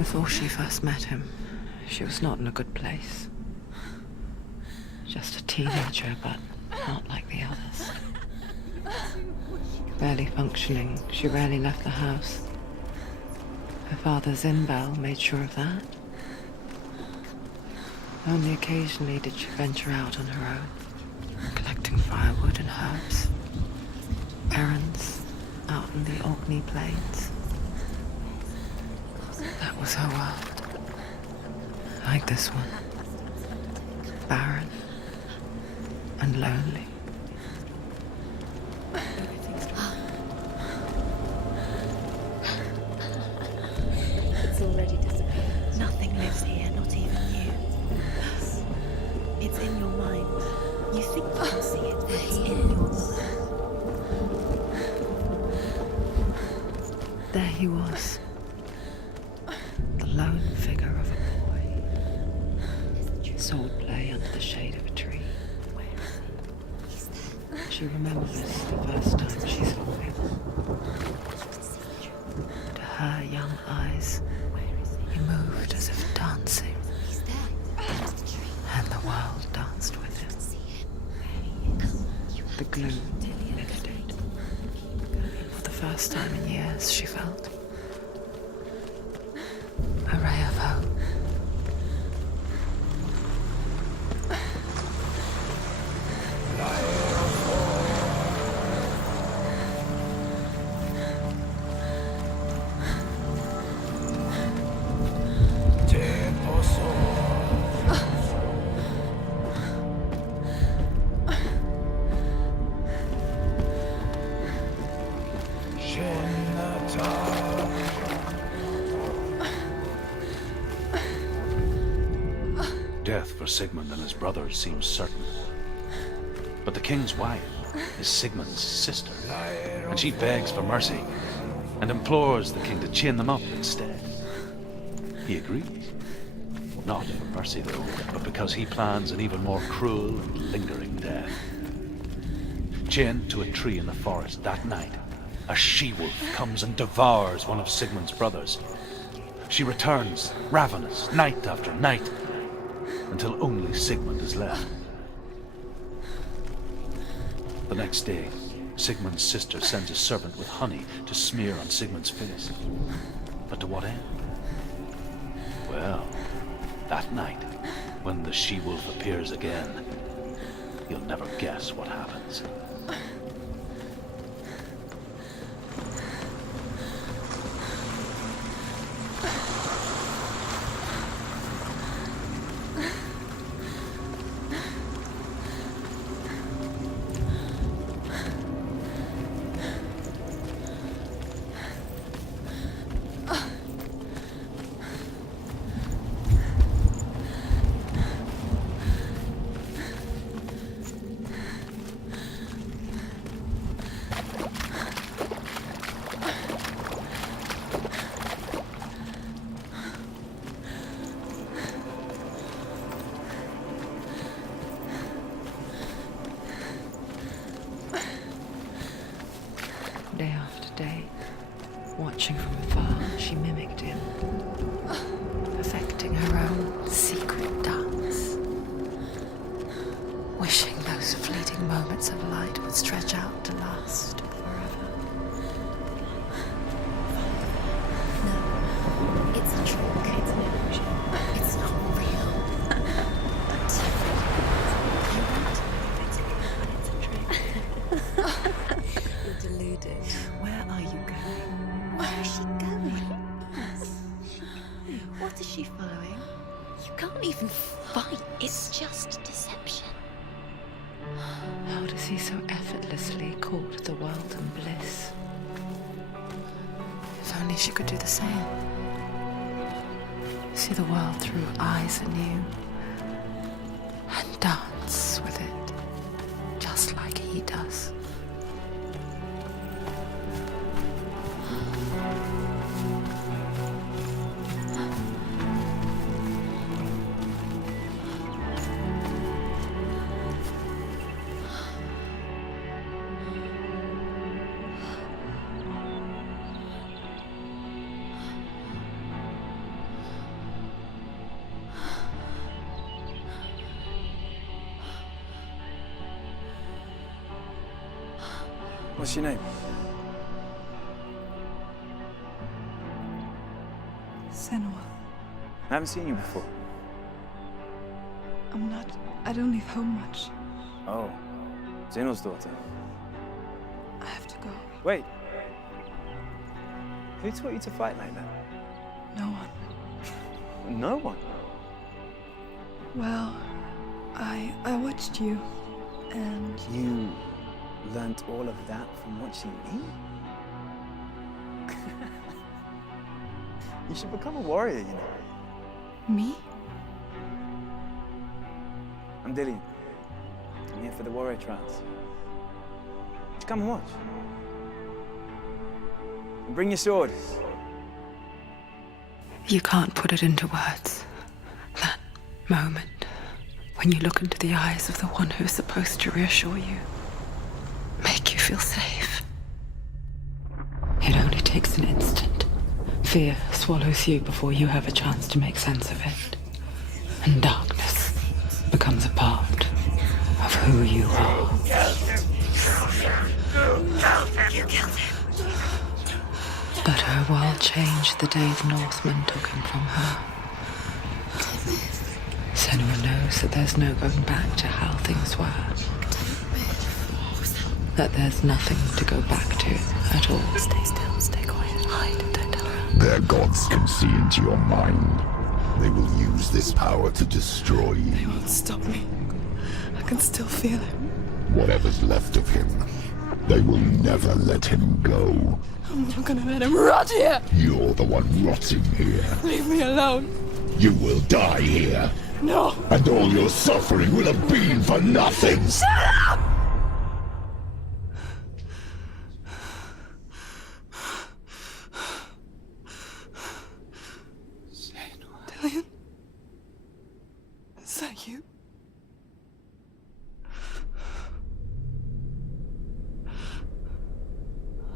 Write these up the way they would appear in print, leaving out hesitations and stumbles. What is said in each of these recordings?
Before she first met him, she was not in a good place. Just a teenager, but not like the others. Barely functioning, she rarely left the house. Her father, Zimbel, made sure of that. Only occasionally did she venture out on her own, collecting firewood and herbs. Errands out in the Orkney Plains. That was her world. Like this one. Barren and lonely. It's already disappeared. Nothing lives here, not even you. It's in your mind. You think you can see it, but it's in your mind. There he was. The lone figure of a boy. Swordplay under the shade of a tree. She remembers the first time she saw him. To her young eyes, he moved as if dancing. And the world danced with him. The gloom lifted. For the first time in years, she felt a ray of hope. Death for Sigmund and his brothers seems certain. But the king's wife is Sigmund's sister, and she begs for mercy and implores the king to chain them up instead. He agrees. Not for mercy, though, but because he plans an even more cruel and lingering death. Chained to a tree in the forest that night, a she-wolf comes and devours one of Sigmund's brothers. She returns, ravenous, night after night, until only Sigmund is left. The next day, Sigmund's sister sends a servant with honey to smear on Sigmund's face. But to what end? Well, that night, when the she-wolf appears again, you'll never guess what happens. Day after day, watching from afar, she mimicked him, perfecting her own secret dance, wishing those fleeting moments of light would stretch out to last forever. No, it's a trick. It's an illusion. It's not real. But you want to believe it's real, but it's a trick. You're deluded. Where are you going? Where is she going? What is she following? You can't even fight. It's just deception. How does he so effortlessly court the world and bliss? If only she could do the same. See the world through eyes anew and dance with it, just like he does. What's your name? Senua. I haven't seen you before. I don't leave home much. Oh, Zenua's daughter. I have to go. Wait. Who taught you to fight like that? No one. No one. Well, I watched you, and You learnt all of that from watching me? You should become a warrior, you know. me? I'm Dillian. I'm here for the warrior trials. Just come and watch. And bring your sword. You can't put it into words. That moment when you look into the eyes of the one who's supposed to reassure you, make you feel safe. It only takes an instant. Fear swallows you before you have a chance to make sense of it. And darkness becomes a part of who you are. You killed him. But her world changed the day the Northmen took him from her. Senua knows that there's no going back to how things were. That there's nothing to go back to at all. Stay still, stay quiet, hide, don't tell her. Their gods can see into your mind. They will use this power to destroy They you. won't stop me. I can still feel him. Whatever's left of him, they will never let him go. I'm not gonna let him rot here! You're the one rotting here. Leave me alone! You will die here. No! And all your suffering will have been for nothing. Dillian? Is that you?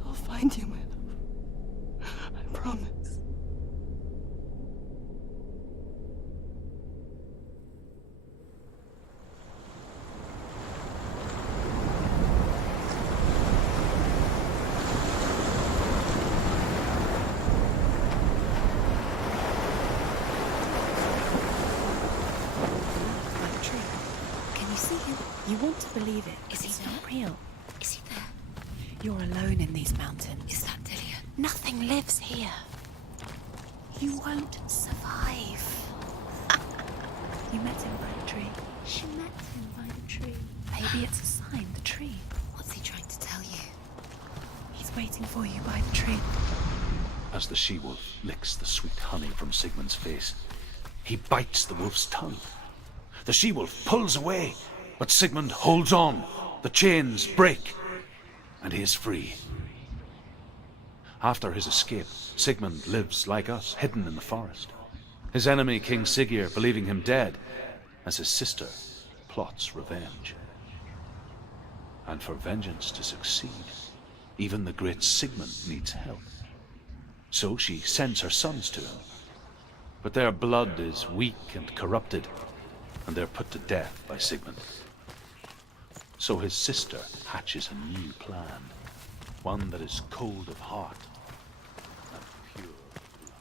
I'll find you, my love. I promise. By the tree. Can you see him? You want to believe it. Is he not real? Is he there? You're alone in these mountains. Is that Dillian? Nothing lives here. You won't survive. You met him by the tree. She met him by the tree. Maybe it's a sign, the tree. What's he trying to tell you? He's waiting for you by the tree. As the she-wolf licks the sweet honey from Sigmund's face, he bites the wolf's tongue. The she-wolf pulls away, but Sigmund holds on. The chains break, and he is free. After his escape, Sigmund lives like us, hidden in the forest. His enemy, King Siggeir, believing him dead, as his sister plots revenge. And for vengeance to succeed, even the great Sigmund needs help. So she sends her sons to him. But their blood is weak and corrupted, and they're put to death by Sigmund. So his sister hatches a new plan, one that is cold of heart and pure of blood.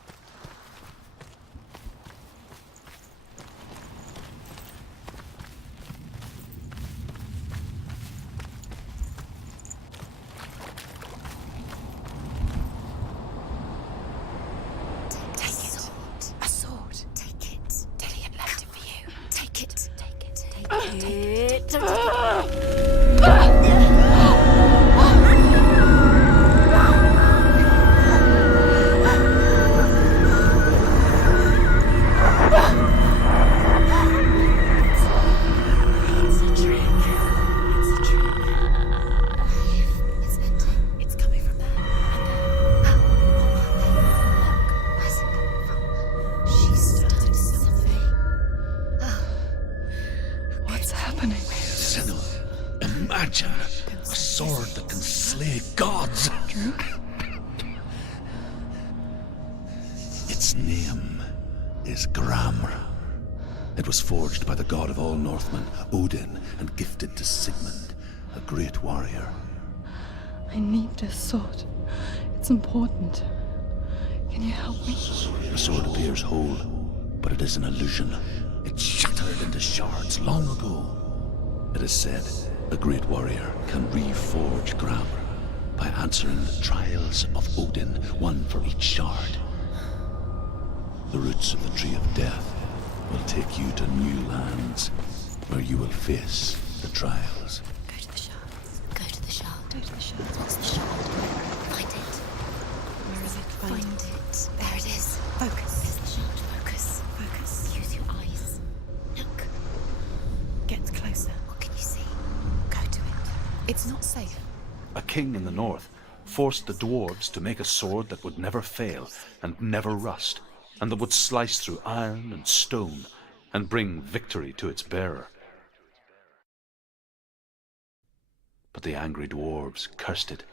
Take it. A sword. Take it. Dillian left it for you. Take it. Take it. Take it. Don't It's a trick. It's a trick. It's ending. It's coming from there. And there. Look. Where's it coming from? She started something. What's happening? Senua, imagine a sword that can slay gods. Drew? Its name is Gramr. It was forged by the god of all Northmen, Odin, and gifted to Sigmund, a great warrior. I need this sword. It's important. Can you help me? The sword appears whole, but it is an illusion. It shattered into shards long ago. It is said a great warrior can reforge Grammar by answering the trials of Odin, one for each shard. The roots of the Tree of Death will take you to new lands where you will face the trials. Go to the shards. Go to the shard. Go to the shard. What's the shard? Find it. Where is it? Find it. There it is. Focus. There's the shard. Focus. Focus. Use your eyes. Look. Get closer. What can you see? Go to it. It's not safe. A king in the north forced the dwarves to make a sword that would never fail and never rust, and that would slice through iron and stone and bring victory to its bearer. But the angry dwarves cursed it.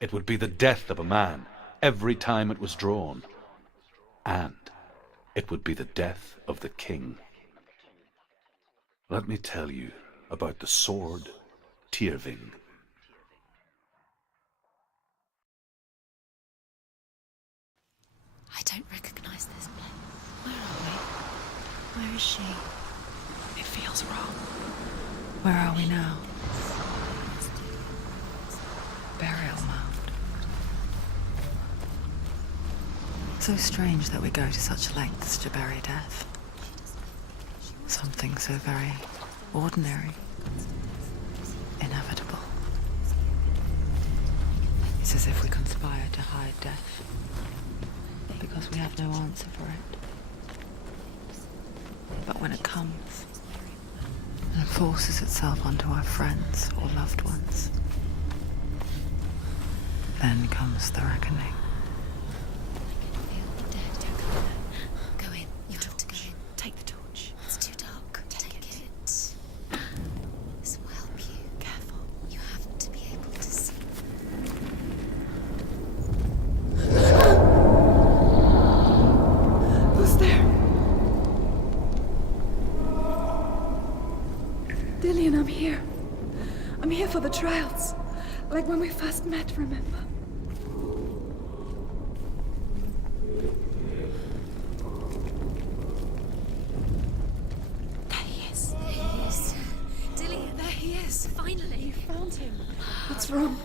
It would be the death of a man every time it was drawn, and it would be the death of the king. Let me tell you about the sword Tyrving. I don't recognize this place. Where are we? Where is she? It feels wrong. Where are we now? Burial mound. So strange that we go to such lengths to bury death. Something so very ordinary, inevitable. It's as if we conspire to hide death, because we have no answer for it. But when it comes, and forces itself onto our friends or loved ones, then comes the reckoning. Go in. You have to go in. Take the torch. It's too dark. Take it. This will help you. Careful. You have to be able to see. Who's there? Dillian, I'm here. I'm here for the trials. Like when we first met, remember? There he is. There he is. Dillian, there he is. Finally. You found him. What's wrong?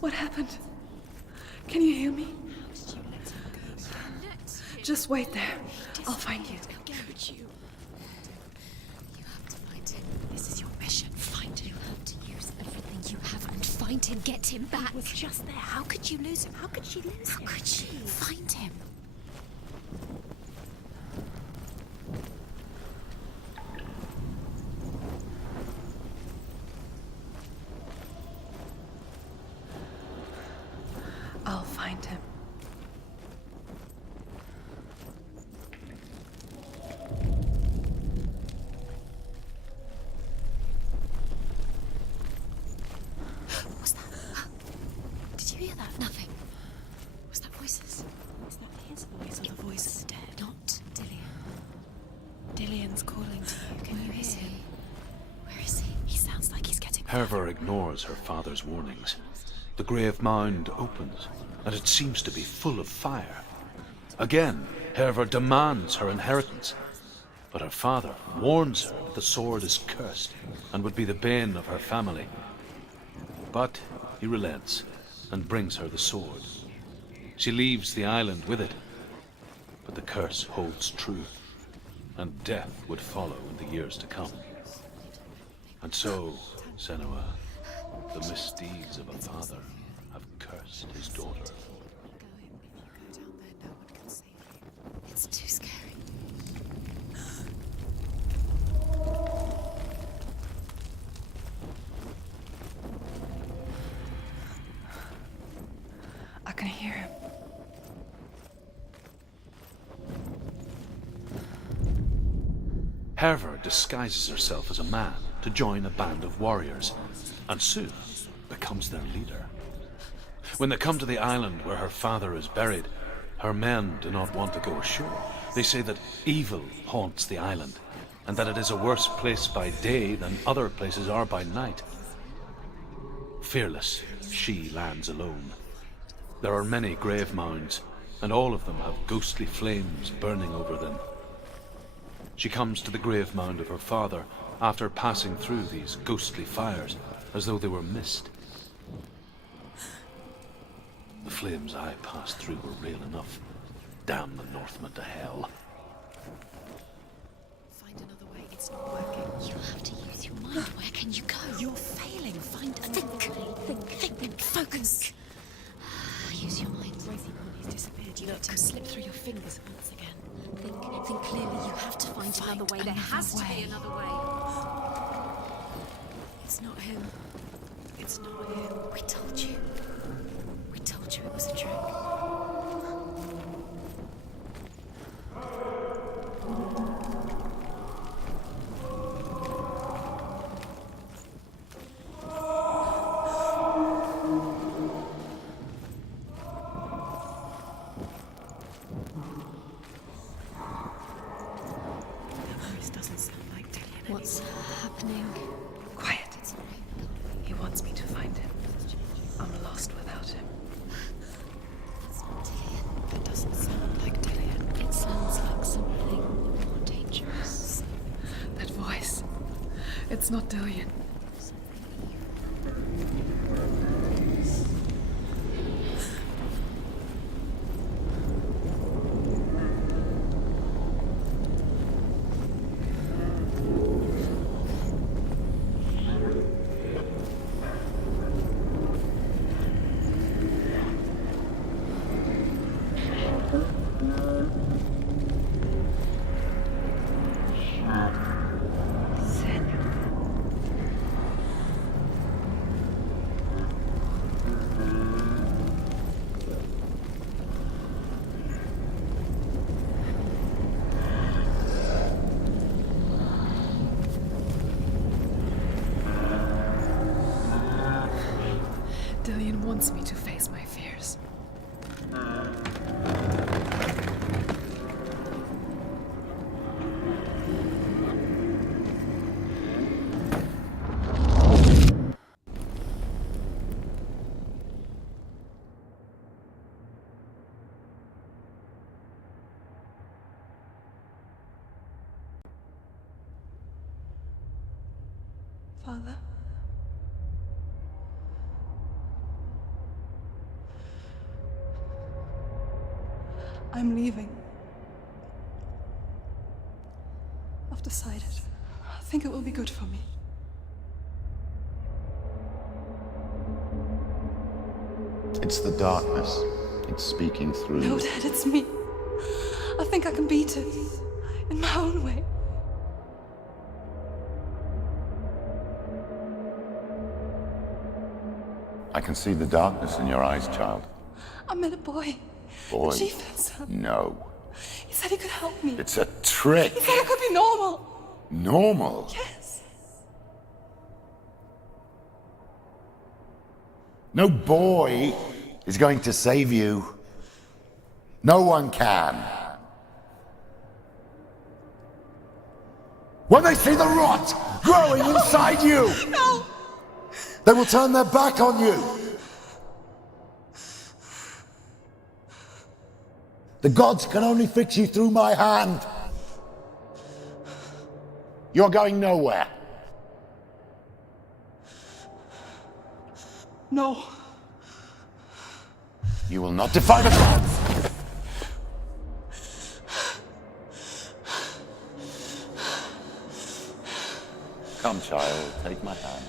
What happened? Can you hear me? Just wait there. I'll find you. You have to find him. This is your mission. Find him. You have to use everything you have and find him. Get him back. He was just there. How could you lose him? How could she lose him? How could she? Find him. I'll find him. What was that? Did you hear that? Nothing. Was that voices? Is that his voice or the voice of the dead? Not Dillian. Dillian's calling to you. Can you Where is hear? he? Where is he? He sounds like he's getting... Hervor ignores her father's warnings. The grave mound opens, and it seems to be full of fire. Again, Hervor demands her inheritance, but her father warns her that the sword is cursed and would be the bane of her family. But he relents and brings her the sword. She leaves the island with it, but the curse holds true, and death would follow in the years to come. And so, Senua, the misdeeds of a father have cursed his daughter. It's too scary. I can hear him. Hervor disguises herself as a man to join a band of warriors, and soon becomes their leader. When they come to the island where her father is buried, her men do not want to go ashore. They say that evil haunts the island, and that it is a worse place by day than other places are by night. Fearless, she lands alone. There are many grave mounds, and all of them have ghostly flames burning over them. She comes to the grave mound of her father after passing through these ghostly fires, as though they were mist. The flames I passed through were real enough. Damn the Northmen to hell. Find another way. It's not working. You have to use your mind. Where can you go? You're failing. Find another way. Think. Focus. Use your mind. He's disappeared. Look, slip through your fingers once again. Think clearly. You have to find another way. There has to be another way. It's not him. It's not him. We told you. We told you it was a trick. What's happening? Quiet. He wants me to find him. I'm lost without him. It's not Dillian. That doesn't sound like Dillian. It sounds like something more dangerous. That voice. It's not Dillian. Dillian wants me to face my fears. Father? I'm leaving. I've decided. I think it will be good for me. It's the darkness. It's speaking through. No, Dad, it's me. I think I can beat it. In my own way. I can see the darkness in your eyes, child. I met a boy. Boy. The chief said so. No. He said he could help me. It's a trick. He said I could be normal. Normal? Yes. No boy is going to save you. No one can. When they see the rot growing inside you, No! they will turn their back on you. The gods can only fix you through my hand. You're going nowhere. No. You will not defy the gods. Come, child, take my hand.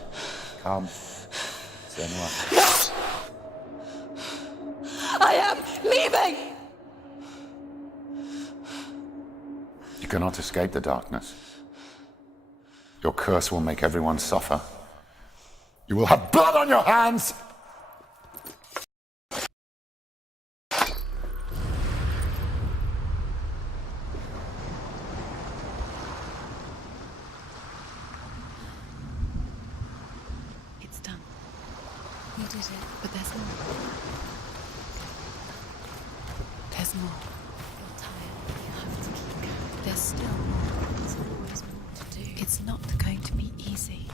Come. Senua. I am leaving! You cannot escape the darkness. Your curse will make everyone suffer. You will have blood on your hands! It's done. You did it, but there's more. There's more. You're tired. You have to keep going. There's still more. There's always more to do. It's not going to be easy.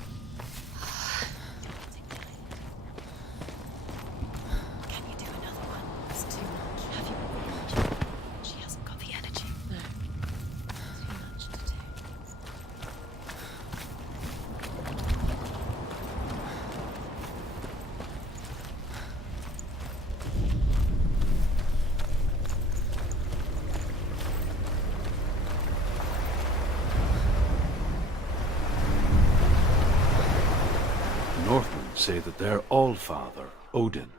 say that their Allfather, Odin,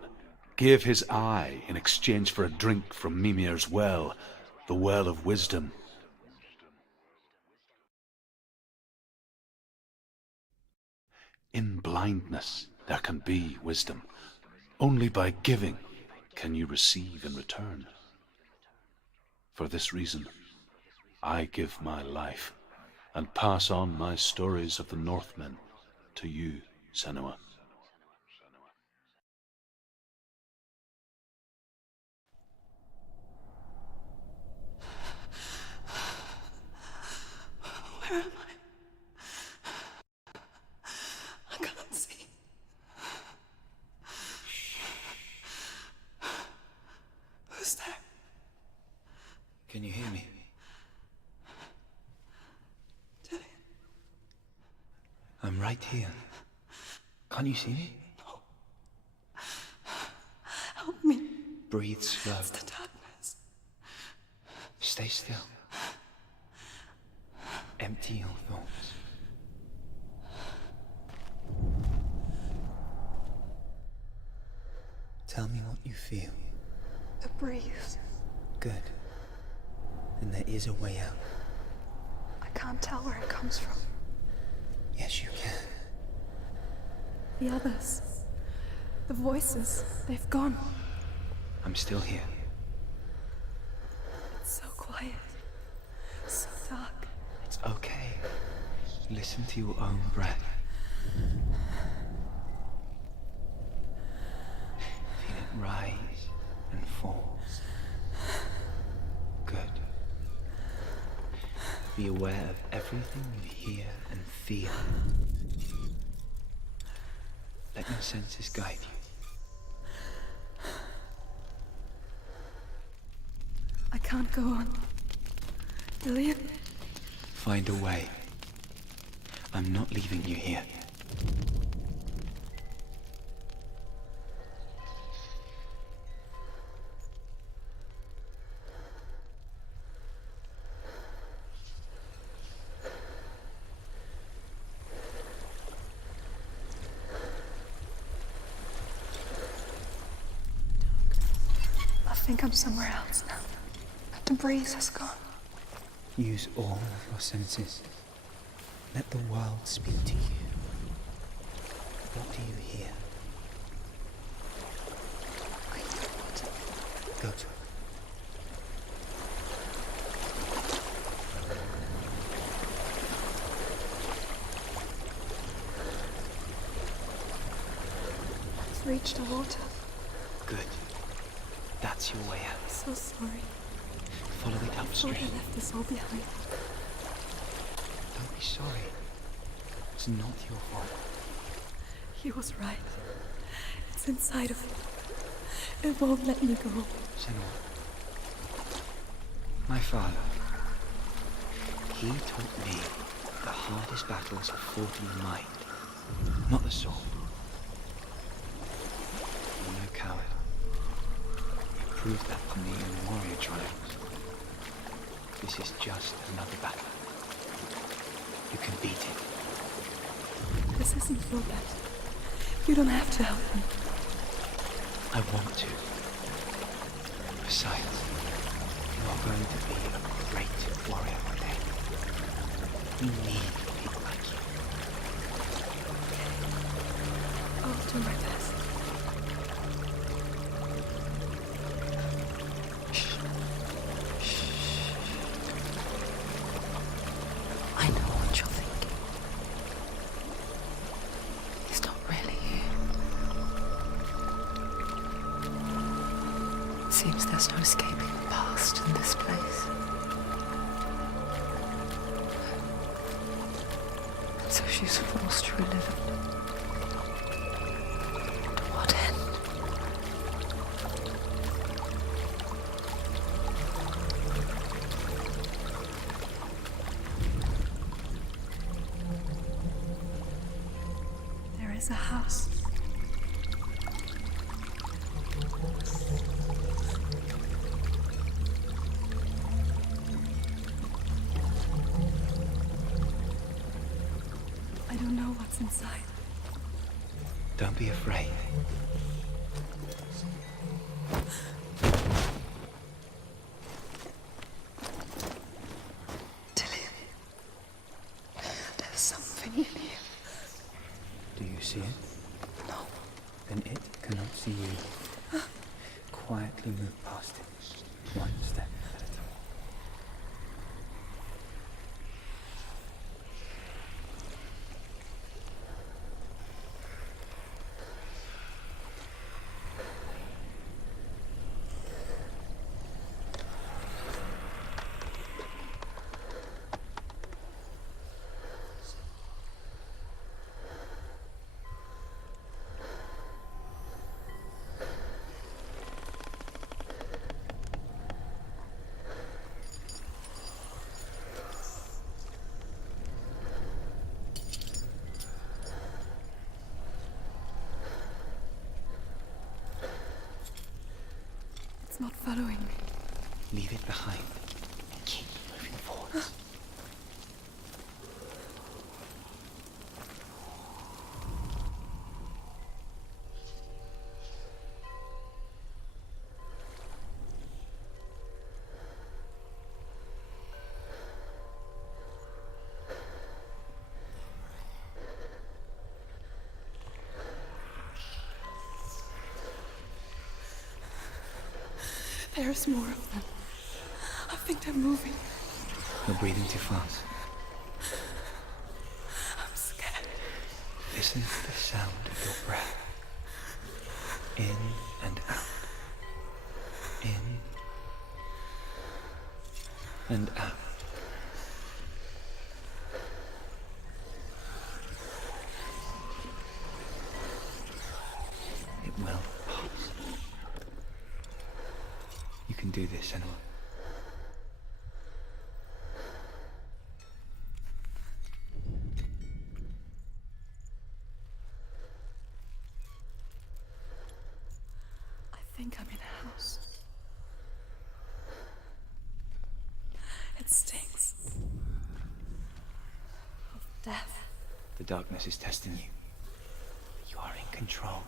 gave his eye in exchange for a drink from Mimir's well, the Well of Wisdom. In blindness there can be wisdom. Only by giving can you receive in return. For this reason, I give my life and pass on my stories of the Northmen to you, Senua. Where am I? I can't see. Who's there? Can you hear me? Dillian. I'm right here. Can't you see me? Help me. Breathe slow. It's the darkness. Stay still. Empty your thoughts. Tell me what you feel. The breeze. Good. And there is a way out. I can't tell where it comes from. Yes, you can. The others. The voices. They've gone. I'm still here. It's so quiet. So dark. It's okay. Listen to your own breath. Feel it rise and fall. Good. Be aware of everything you hear and feel. Let your senses guide you. I can't go on. Dillian? Find a way. I'm not leaving you here. I think I'm somewhere else now. The breeze has gone. Use all of your senses. Let the world speak to you. What do you hear? I hear water. Go to it. I've reached the water. Good. That's your way out. So sorry. Follow it Thought I upstream. left this all behind. Don't be sorry. It's not your fault. He was right. It's inside of me. It won't let me go. Senua. My father. He taught me the hardest battles are fought in the mind, not the sword. You're no coward. You proved that to me in the warrior trials. This is just another battle. You can beat it. This isn't your battle. You don't have to help me. I want to. Besides, you are going to be a great warrior one day. We need people like you. I'll do my best. I know what you're thinking. He's not really here. Seems there's no escaping the past in this place. And so she's forced to relive it. To what end? There is a house. I don't know what's inside. Don't be afraid. Tilly, there's something in here. Do you see it? No. Then it cannot see you. Quietly move past it, one step at a time. It's not following me. Leave it behind and keep moving forwards. There's more of them. I think they're moving. You're breathing too fast. I'm scared. Listen to the sound of your breath. In and out. In and out. It will pass. You can do this, Senua. I think I'm in a house. It stinks. Of death. The darkness is testing you. You are in control.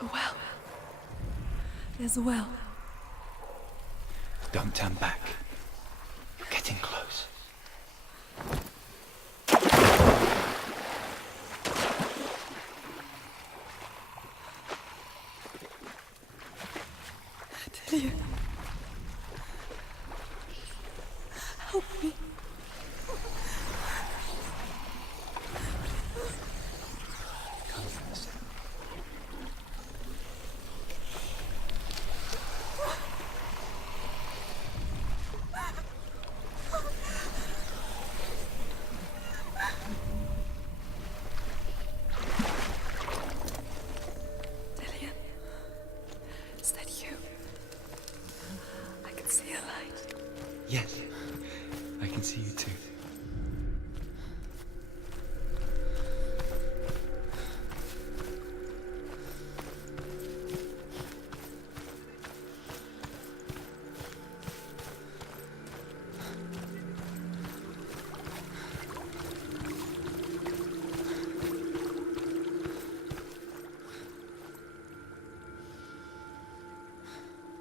A well. There's a well. Don't turn back. You're getting close. Delia. Help me. Come from the center. Delia. Is that you? I can see a light. Yes, I can see you too.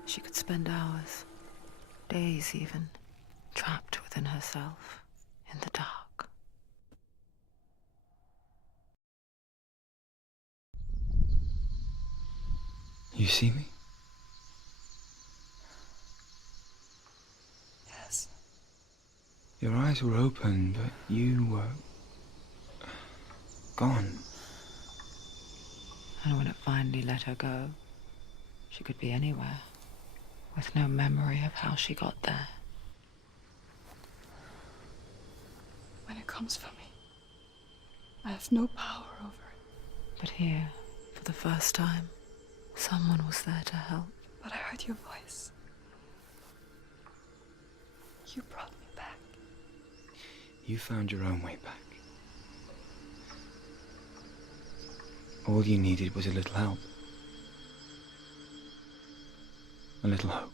She could spend hours, days even, trapped within herself, in the dark. You see me? Yes. Your eyes were open, but you were gone. And when it finally let her go, she could be anywhere, with no memory of how she got there. When it comes for me, I have no power over it. But here, for the first time, someone was there to help. but I heard your voice. You brought me back. You found your own way back. All you needed was a little help. A little hope.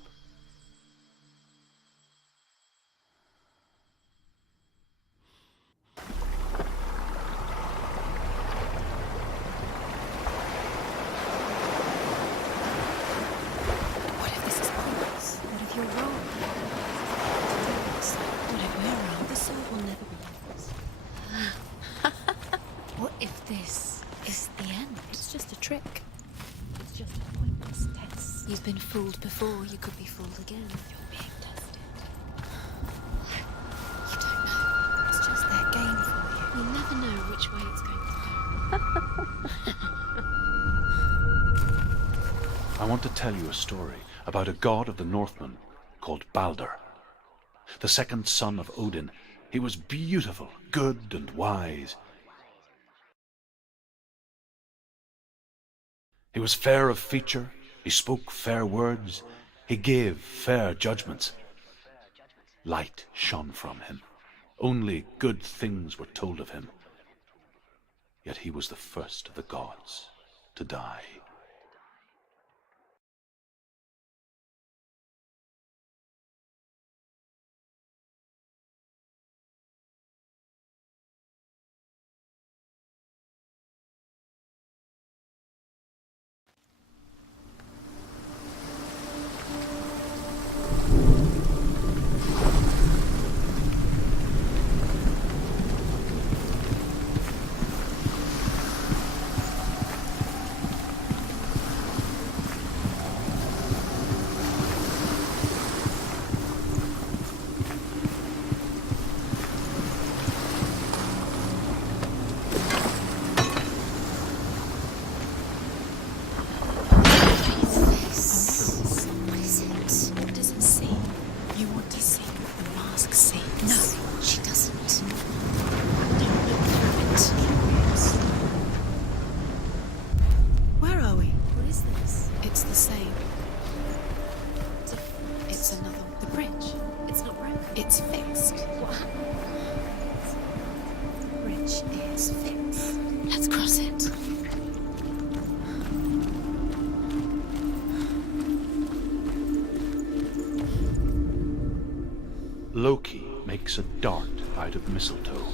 What if this is pointless? What if you're wrong? What if we're wrong? The sword will never be yours. What if this is the end? It's just a trick. It's just a pointless test. You've been fooled before. You could be fooled again. You're being tested. You don't know. It's just their game for you. You'll never know which way it's going to go. I want to tell you a story about a god of the Northmen called Balder. The second son of Odin. He was beautiful, good and wise. He was fair of feature, he spoke fair words, he gave fair judgments. Light shone from him. Only good things were told of him. Yet he was the first of the gods to die. Loki makes a dart out of mistletoe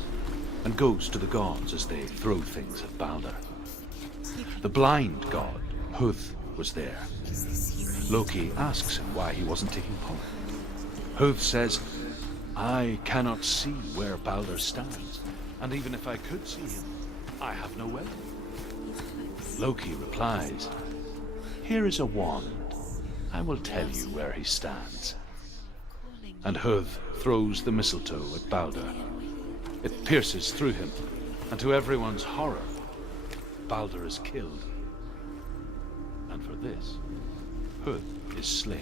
and goes to the gods as they throw things at Balder. The blind god, Huth, was there. Loki asks him why he wasn't taking part. Huth says, "I cannot see where Balder stands, and even if I could see him, I have no weapon." Loki replies, "Here is a wand. I will tell you where he stands." And Huth throws the mistletoe at Balder. It pierces through him, and to everyone's horror, Balder is killed. And for this, Huth is slain.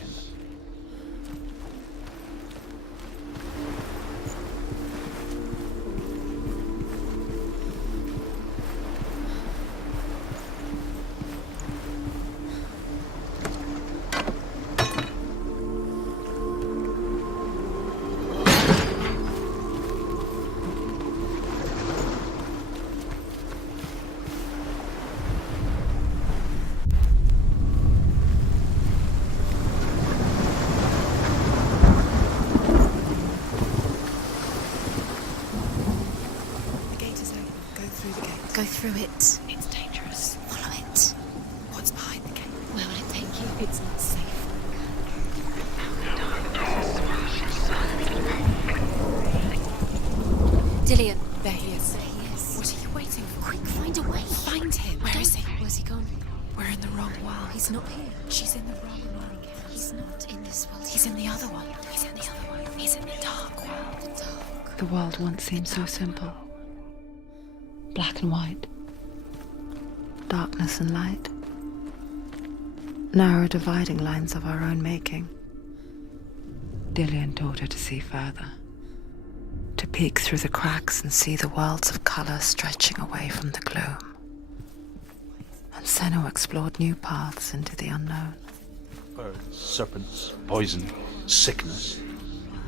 Go through it. It's dangerous. Follow it. What's behind the gate? Where will it take you? It's not safe. Dillian. There he is. There he is. What are you waiting for? Quick, find a way. Find him. Where is he? Where's he gone? We're in the wrong world. He's not here. She's in the wrong world. He's not in this world. He's in the other one. He's in the other one. He's in the dark world. Dark. The world once seemed so simple. Black and white. Darkness and light. Narrow dividing lines of our own making. Dillian taught her to see further. To peek through the cracks and see the worlds of colour stretching away from the gloom. And Senua explored new paths into the unknown. birds, serpents, poison, sickness,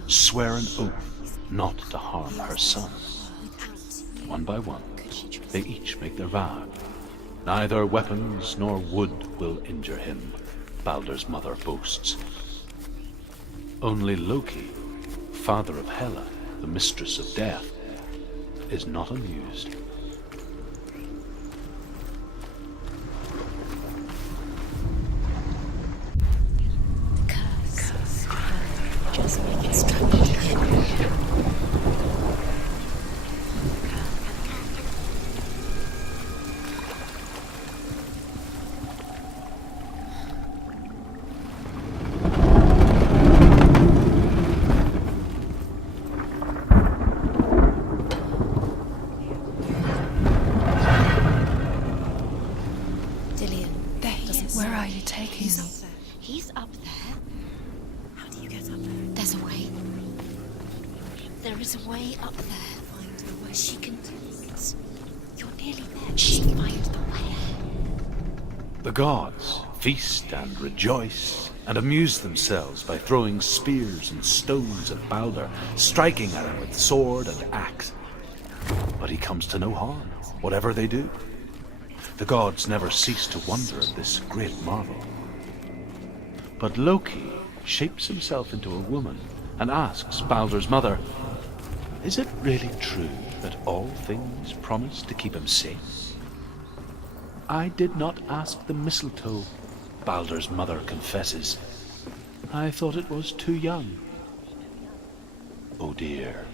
swear an oath not to harm her son. One by one, they each make their vow. Neither weapons nor wood will injure him, Baldur's mother boasts. Only Loki, father of Hela, the mistress of death, is not amused. Just make it strong. Where are you taking He's me? up there. He's up there. How do you get up there? There's a way. There is a way up there. Find the way. She can. You're nearly there. She can find the way. The gods feast and rejoice and amuse themselves by throwing spears and stones at Baldur, striking at him with sword and axe. But he comes to no harm, whatever they do. The gods never cease to wonder at this great marvel. But Loki shapes himself into a woman and asks Baldur's mother, "Is it really true that all things promise to keep him safe?" "I did not ask the mistletoe," Baldur's mother confesses. "I thought it was too young." Oh dear.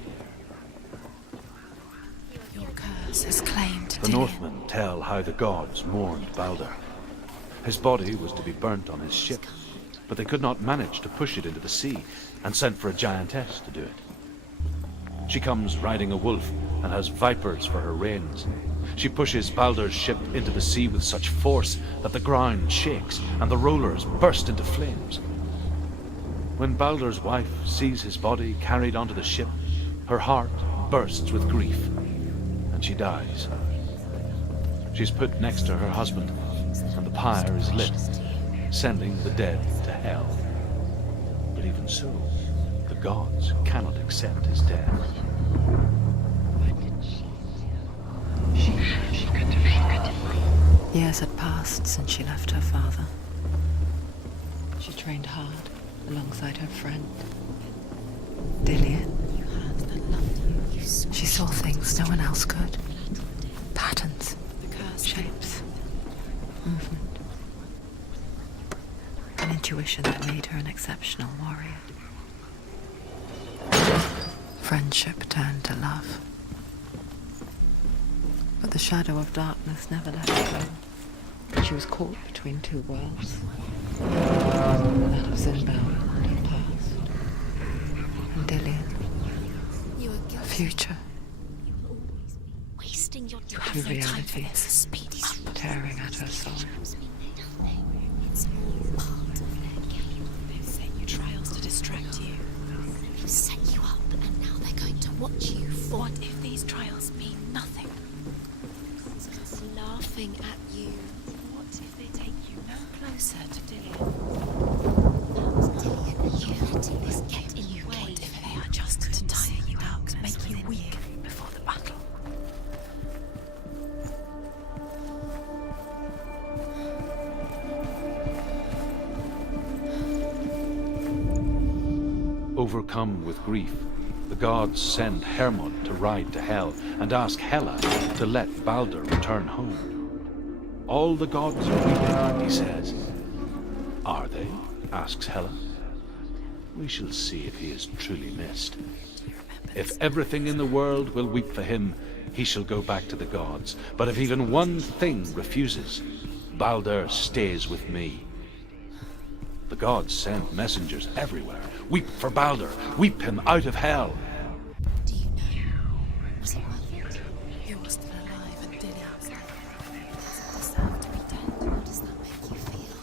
Your curse has claimed The Dillion. Northmen tell how the gods mourned Baldur. His body was to be burnt on his ship, but they could not manage to push it into the sea and sent for a giantess to do it. She comes riding a wolf and has vipers for her reins. She pushes Baldur's ship into the sea with such force that the ground shakes and the rollers burst into flames. When Baldur's wife sees his body carried onto the ship, her heart bursts with grief, and she dies. She's put next to her husband, and the pyre is lit, sending the dead to hell. But even so, the gods cannot accept his death. Years had passed since she left her father. She trained hard alongside her friend, Dillion. She saw things no one else could. Patterns, shapes, movement. An intuition that made her an exceptional warrior. Friendship turned to love. But the shadow of darkness never let her go. She was caught between two worlds. That of Zinbao and her past. And Dillion, You are her guilty. future, You will always be wasting your two time. No time for realities this. Speedy tearing at her soul. It's all part of their game. They've set you trials to distract you. They've set you up, and now they're going to watch you. What if these trials mean nothing? Just laughing at you. What if they take you no closer to Dillion? Dillion, you letting this get in your way. What if they are just to tire you out, make you weak before the battle? Overcome with grief, the gods send Hermod to ride to Hell and ask Hela to let Baldur return home. All the gods are weeping, he says. Are they? Asks Hela. We shall see if he is truly missed. If everything in the world will weep for him, he shall go back to the gods. But if even one thing refuses, Baldur stays with me. The gods send messengers everywhere. Weep for Baldur. Weep him out of hell. Do you know? Was it worth it? You were still alive and Dillion was dead. Does it deserve to be dead? How does that make you feel?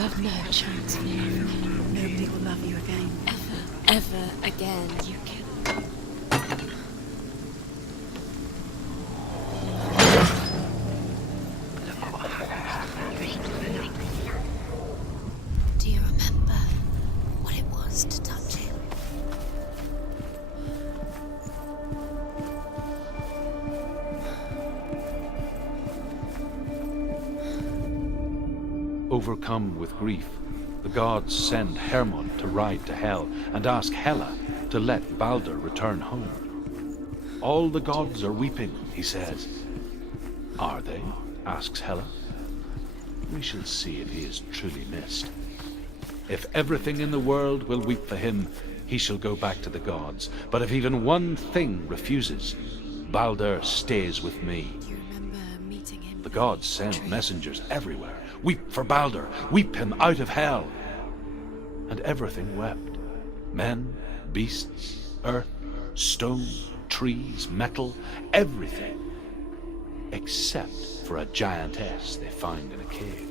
have no chance of loving him. Nobody will love you again. Ever again. You can. Do you remember what it was to touch him? Overcome with grief, the gods send Hermod to ride to Hell and ask Hela to let Balder return home. All the gods are weeping, he says. Are they? Asks Hela. We shall see if he is truly missed. If everything in the world will weep for him, he shall go back to the gods. But if even one thing refuses, Balder stays with me. Do you remember meeting him? The gods send messengers everywhere. Weep for Balder, weep him out of Hell. And everything wept. Men, beasts, earth, stone, trees, metal, everything. Except for a giantess they find in a cave.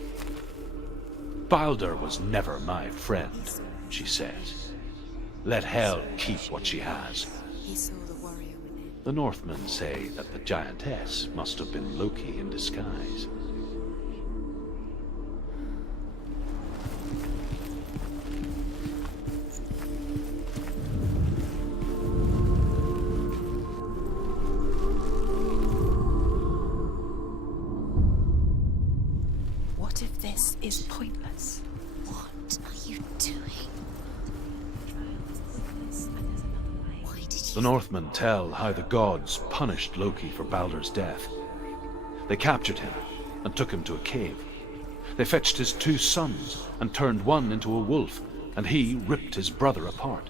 Balder was never my friend, she says. Let Hel keep what she has. He saw the warrior within. The Northmen say that the giantess must have been Loki in disguise. What if this is pointless? What are you doing? Why did you... The Northmen tell how the gods punished Loki for Balder's death. They captured him and took him to a cave. They fetched his 2 sons and turned one into a wolf, and he ripped his brother apart.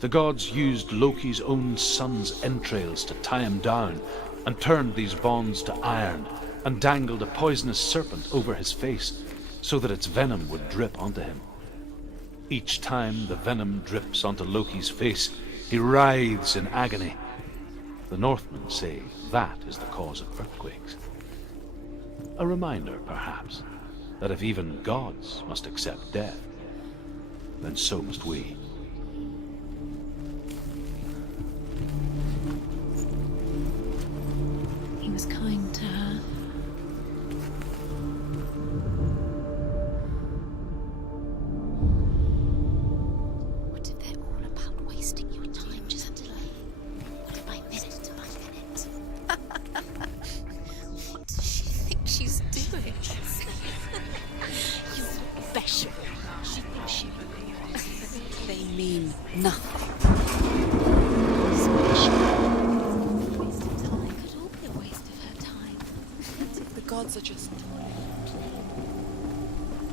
The gods used Loki's own son's entrails to tie him down and turned these bonds to iron and dangled a poisonous serpent over his face so that its venom would drip onto him. Each time the venom drips onto Loki's face, he writhes in agony. The Northmen say that is the cause of earthquakes. A reminder, perhaps, that if even gods must accept death, then so must we. He was kind to her. What if they're all about wasting your time just delay? What if I minute by minute? What does she think she's doing? You special. She thinks she believes. They mean nothing. The gods are just...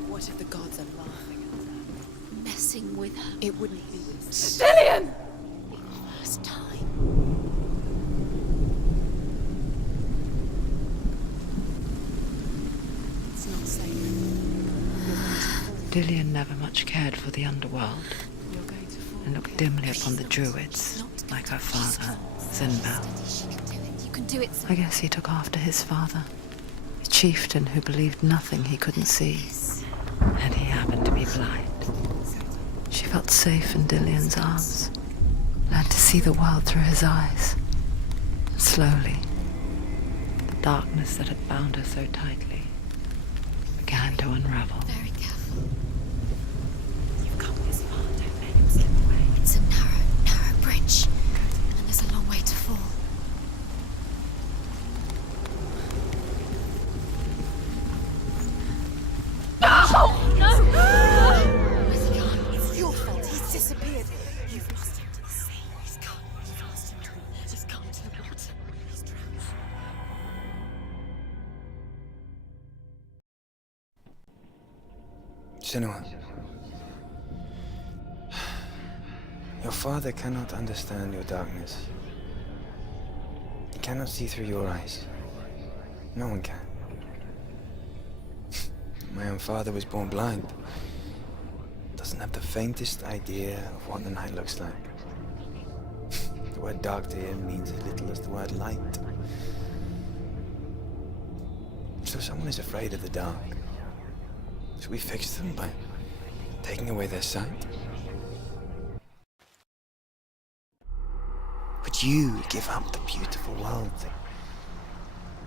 What if the gods are laughing at her? Messing with her. It wouldn't be this. Dillion! First time. It's not safe. Dillion never much cared for the underworld You're going to fall. and looked dimly upon the druids, like her father, Sinbad. She can do it. You can do it. I guess he took after his father, a chieftain who believed nothing he couldn't see, and he happened to be blind. She felt safe in Dillion's arms, learned to see the world through his eyes. And slowly, the darkness that had bound her so tightly began to unravel. Very careful. You've come this far, don't let him slip away. It's a narrow bridge, and there's a long way to fall. Where's he gone? It's your fault. He's disappeared. You've lost him to the sea. He's gone. You've lost him to him. Just come to the water. He's drowned. Senua. Your father cannot understand your darkness. He cannot see through your eyes. No one can. My own father was born blind. Doesn't have the faintest idea of what the night looks like. The word dark to him means as little as the word light. So someone is afraid of the dark. Should we fix them by taking away their sight? Would you give up the beautiful world that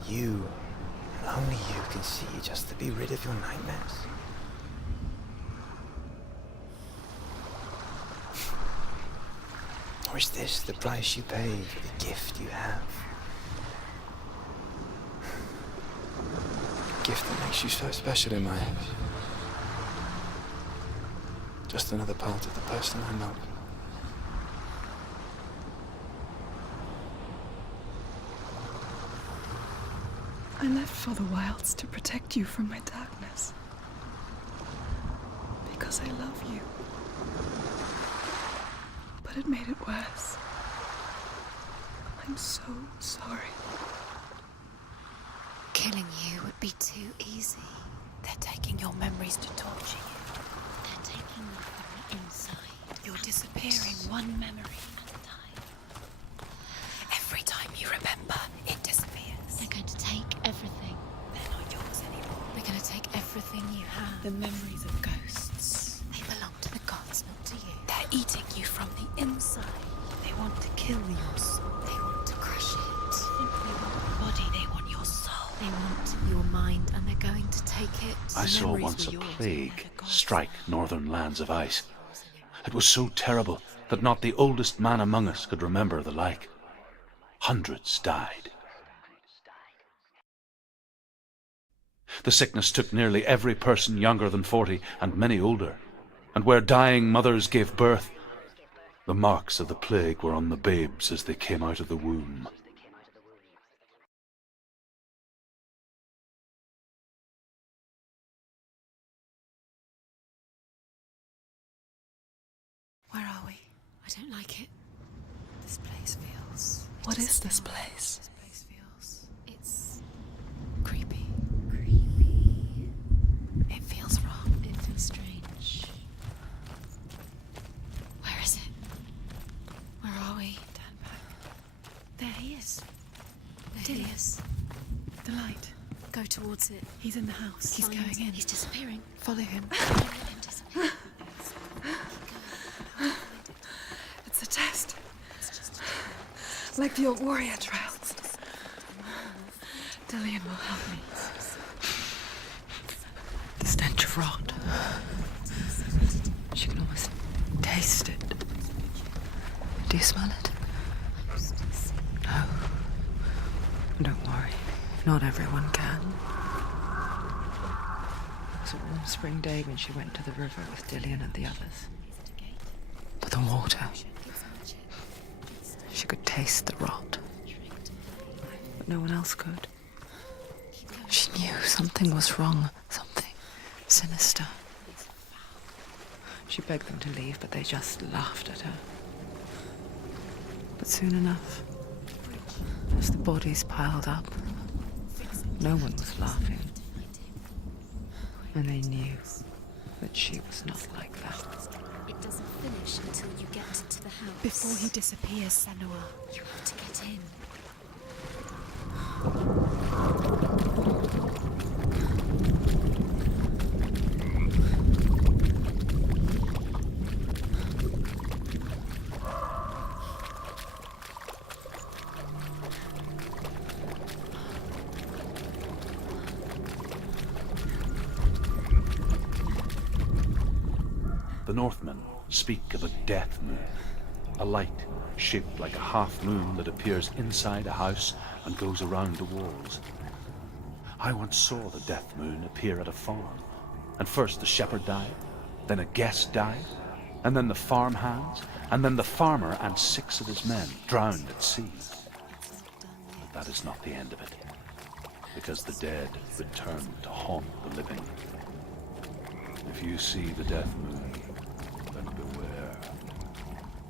you, and only you, can see just to be rid of your nightmares? Or is this the price you pay for the gift you have? A gift that makes you so special in my eyes. Just another part of the person I love. I left for the wilds to protect you from my darkness. Because I love you. But it made it worse. I'm so sorry. Killing you would be too easy. They're taking your memories to torture you. They're taking you from the inside. You're disappearing one memory at a time. Every time you remember, it disappears. They're going to take everything. They're not yours anymore. They're going to take everything you have. The memories of ghosts. They belong to the gods, not to you. They're eating you from the inside. They want to kill your soul. They want to crush it. They want your body. They want your soul. They want your mind, and they're going to take it. I saw memories once were a yours, plague and the gods strike northern lands of ice. It was so terrible that not the oldest man among us could remember the like. Hundreds died. The sickness took nearly every person younger than 40 and many older. And where dying mothers gave birth, the marks of the plague were on the babes as they came out of the womb. Where are we? I don't like it. This place feels... What is this place? This place feels It's creepy. creepy. It feels wrong. It feels strange. Where is it? Where are we? Turn back. There he is. There Dilly. he is. The light. Go towards it. He's in the house. He's Find- going in. He's disappearing. Follow him. Don't let him disappear. It's a test. It's just a test. Like the old warrior trials. Dillian will help me. The stench of rot. She can almost taste it. Do you smell it? No. Don't worry. Not everyone can. It was a warm spring day when she went to the river with Dillian and the others. For the water. She could taste the rot. But no one else could. She knew something was wrong. Something sinister. She begged them to leave, but they just laughed at her. But soon enough, as the bodies piled up, no one was laughing. And they knew that she was not like that. It doesn't finish until you get to the house. Before he disappears, Senua. You have to get in. The Northmen speak of a death moon, a light shaped like a half moon that appears inside a house and goes around the walls. I once saw the death moon appear at a farm, and first the shepherd died, then a guest died, and then the farm hands, and then the farmer and 6 of his men drowned at sea. But that is not the end of it, because the dead return to haunt the living. If you see the death moon, then beware,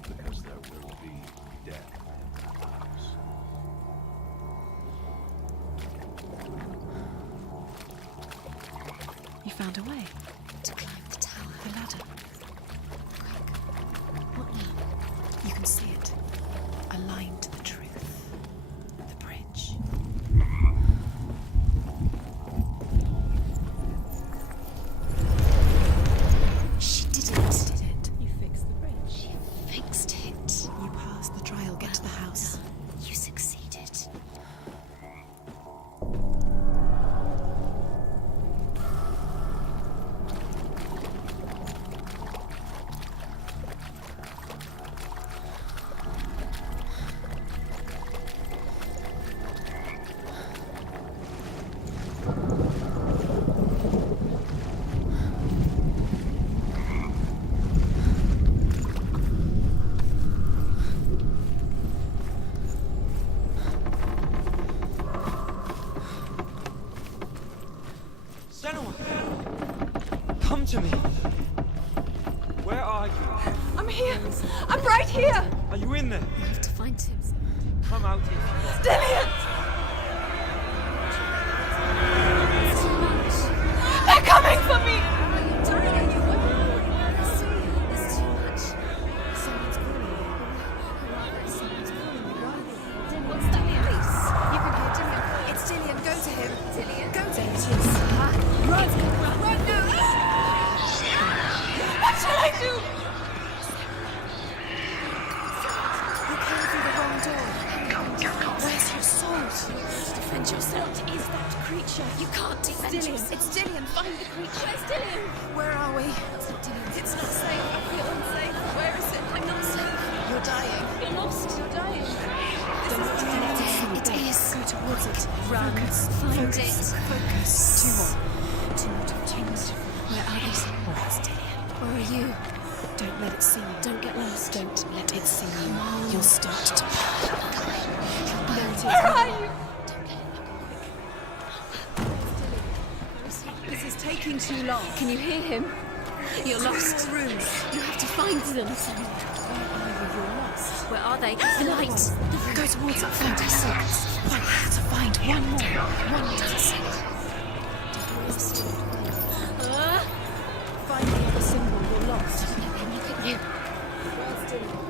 because there will be death in the house. You found a way. To climb the tower. The ladder. What now? You can see it. Aligned to the truth. The bridge. Where are you? I'm here. I'm right here. Are you in there? You have to find him. Come out if you are. Dillian! It's too much. They're coming for me! Are you dying? Are you There's too much. Someone's calling you. Someone's calling you. Dillian, what's that? Police. You can hear Dillian. It's Dillian. Go to him. Dillian? Go to him. Run! Run now! What shall I do? You came through the wrong door. Where's your sword? Defend yourself. What is that creature? You can't defend Dillian. yourself. It's Dillian. Find the creature. Where's Dillian? Where are we? It's not Dillian. It's not safe. I feel unsafe. Where is it? I'm not safe. You're dying. You're lost. You're dying. Don't let it is. Go towards it. Run. Find it. Focus. Two more. Where are they? Where's Dillian? Where are you? Don't let it see you. Don't get lost. Don't let it see you. You'll start to Come There on. it is. Where are you? This is taking too long. Can you hear him? You're lost. Your rooms. You have to find them. You're lost. Where are they? The light. Go towards it. 30 seconds. I have to find one more. 1 second. Find the other symbol. You're lost. Look at you.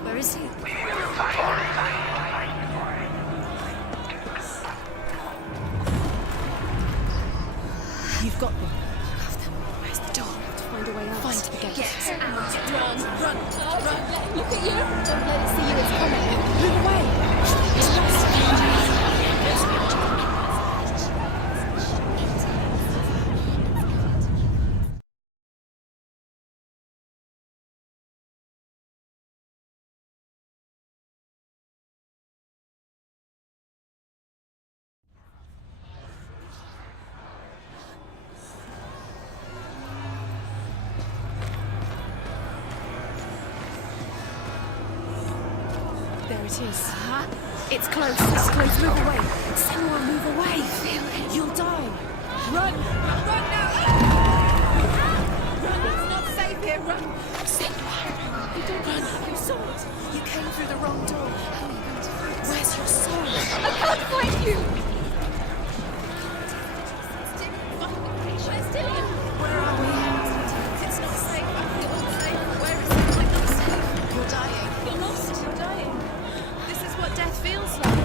Where is he? You've got them. Where's the door? Find a way out. Find the gate. Get out. Run. Run. Run. Look at you. Don't let it see you. It's coming. Move away. It's lost. There it is. It's close. It's close. Move away. Senua, move away. You'll die. Run. Run now. Run. It's not safe here. Run. Senua. You don't run. Your sword. You came through the wrong door. How are you going to find it? Where's your sword? I can't find you. Where's Dillian? Where are we? It's not safe. I feel unsafe. Where is it? I'm not safe. You're dying. You're lost. You're dying. This is what death feels like.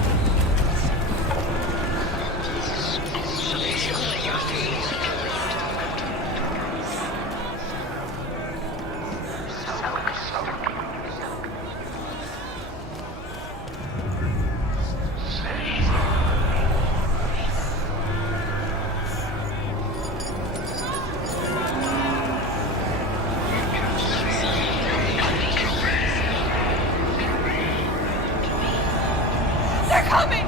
They're coming!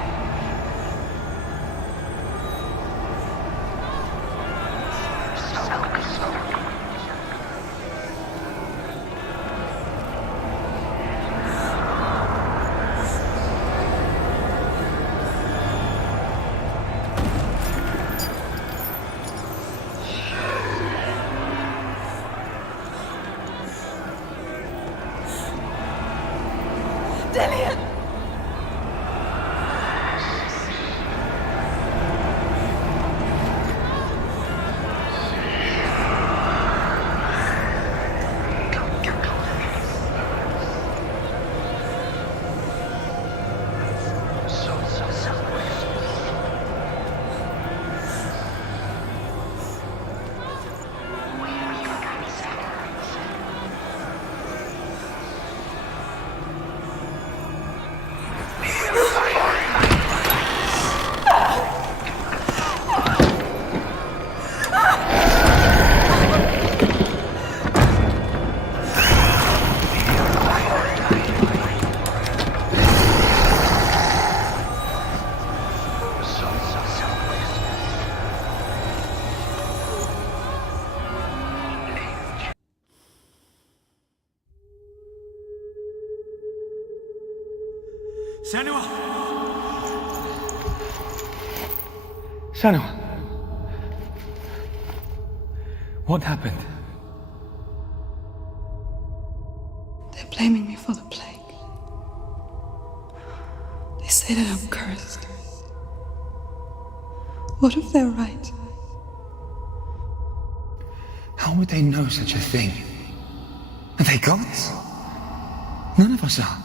Dillian! Senua! Senua! What happened? They're blaming me for the plague. They say that I'm cursed. What if they're right? How would they know such a thing? Are they gods? None of us are.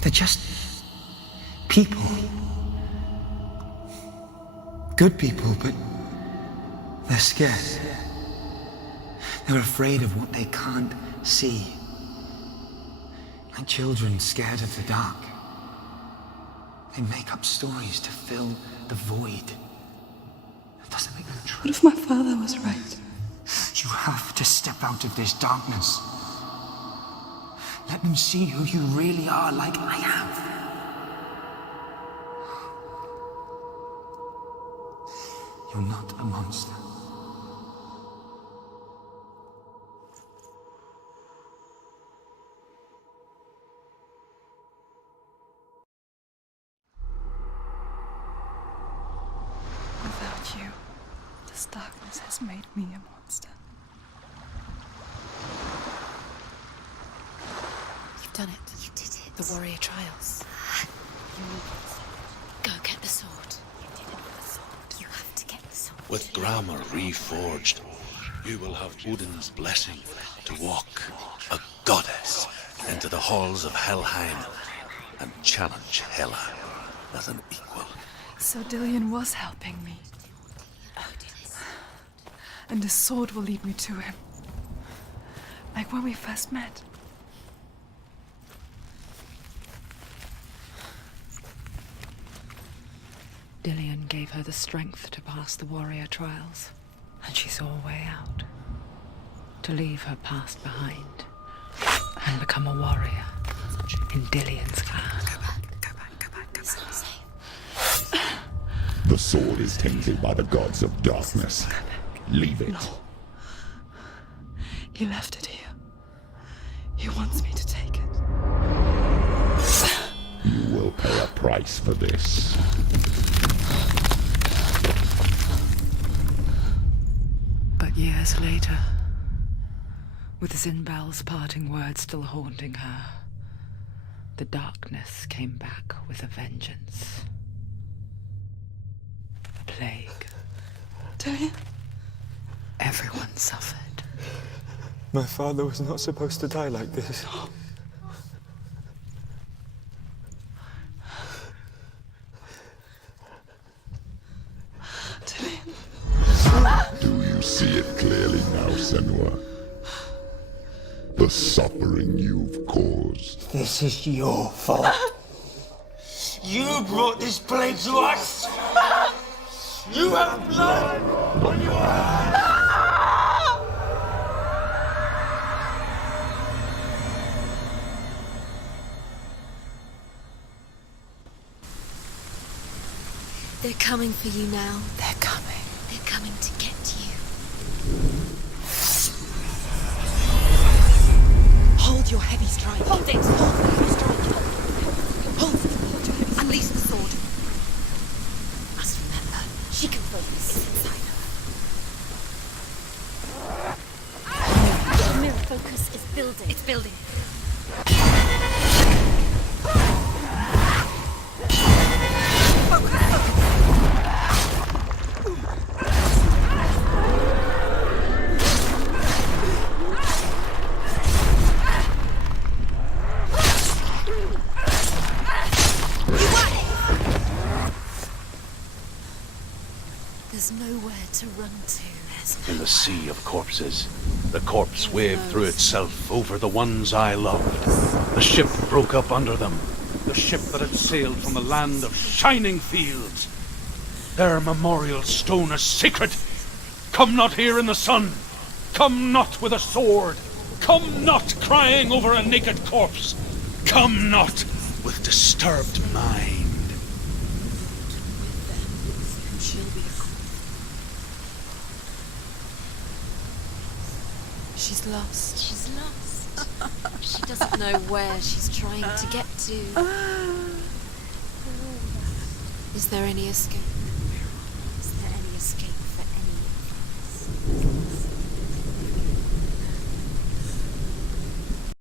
They're just people. Good people, but they're scared. They're afraid of what they can't see. Like children scared of the dark. They make up stories to fill the void. That doesn't make them true. What if my father was right? You have to step out of this darkness. Let them see who you really are, like I have. You're not a monster. Without you, this darkness has made me a monster. You've done it. You did it. The warrior trials. You need it. Go get the sword. You did it with the sword. You have to get the sword. With grammar reforged, you will have Odin's blessing to walk, a goddess, into the halls of Helheim and challenge Hela as an equal. So Dillion was helping me. And the sword will lead me to him. Like when we first met. Dillion gave her the strength to pass the warrior trials. And she saw a way out. To leave her past behind. And become a warrior in Dillion's clan. Go back. It's not safe. The sword is tainted by the gods of darkness. Leave it. No. He left it here. He wants me to take it. You will pay a price for this. But years later, with Zinbal's parting words still haunting her, the darkness came back with a vengeance. Plague. Dillion? Everyone suffered. My father was not supposed to die like this. Do you see it clearly now, Senua? The suffering you've caused. This is your fault. You brought this plague to us! You have blood on your hands! They're coming for you now. They're coming. They're coming to get you. Hold your heavy strike. Hold it. Hold the heavy strike. Hold it. Unleash the sword. Must remember, she can focus. It's inside her. The mirror focus is building. It's building. There's nowhere to run to. In the sea of corpses, the corpse waved through itself over the ones I loved. The ship broke up under them, the ship that had sailed from the land of shining fields. Their memorial stone is sacred. Come not here in the sun. Come not with a sword. Come not crying over a naked corpse. Come not with disturbed mind. She'll be a queen. She's lost. She's lost. She doesn't know where she's trying to get to. Is there any escape?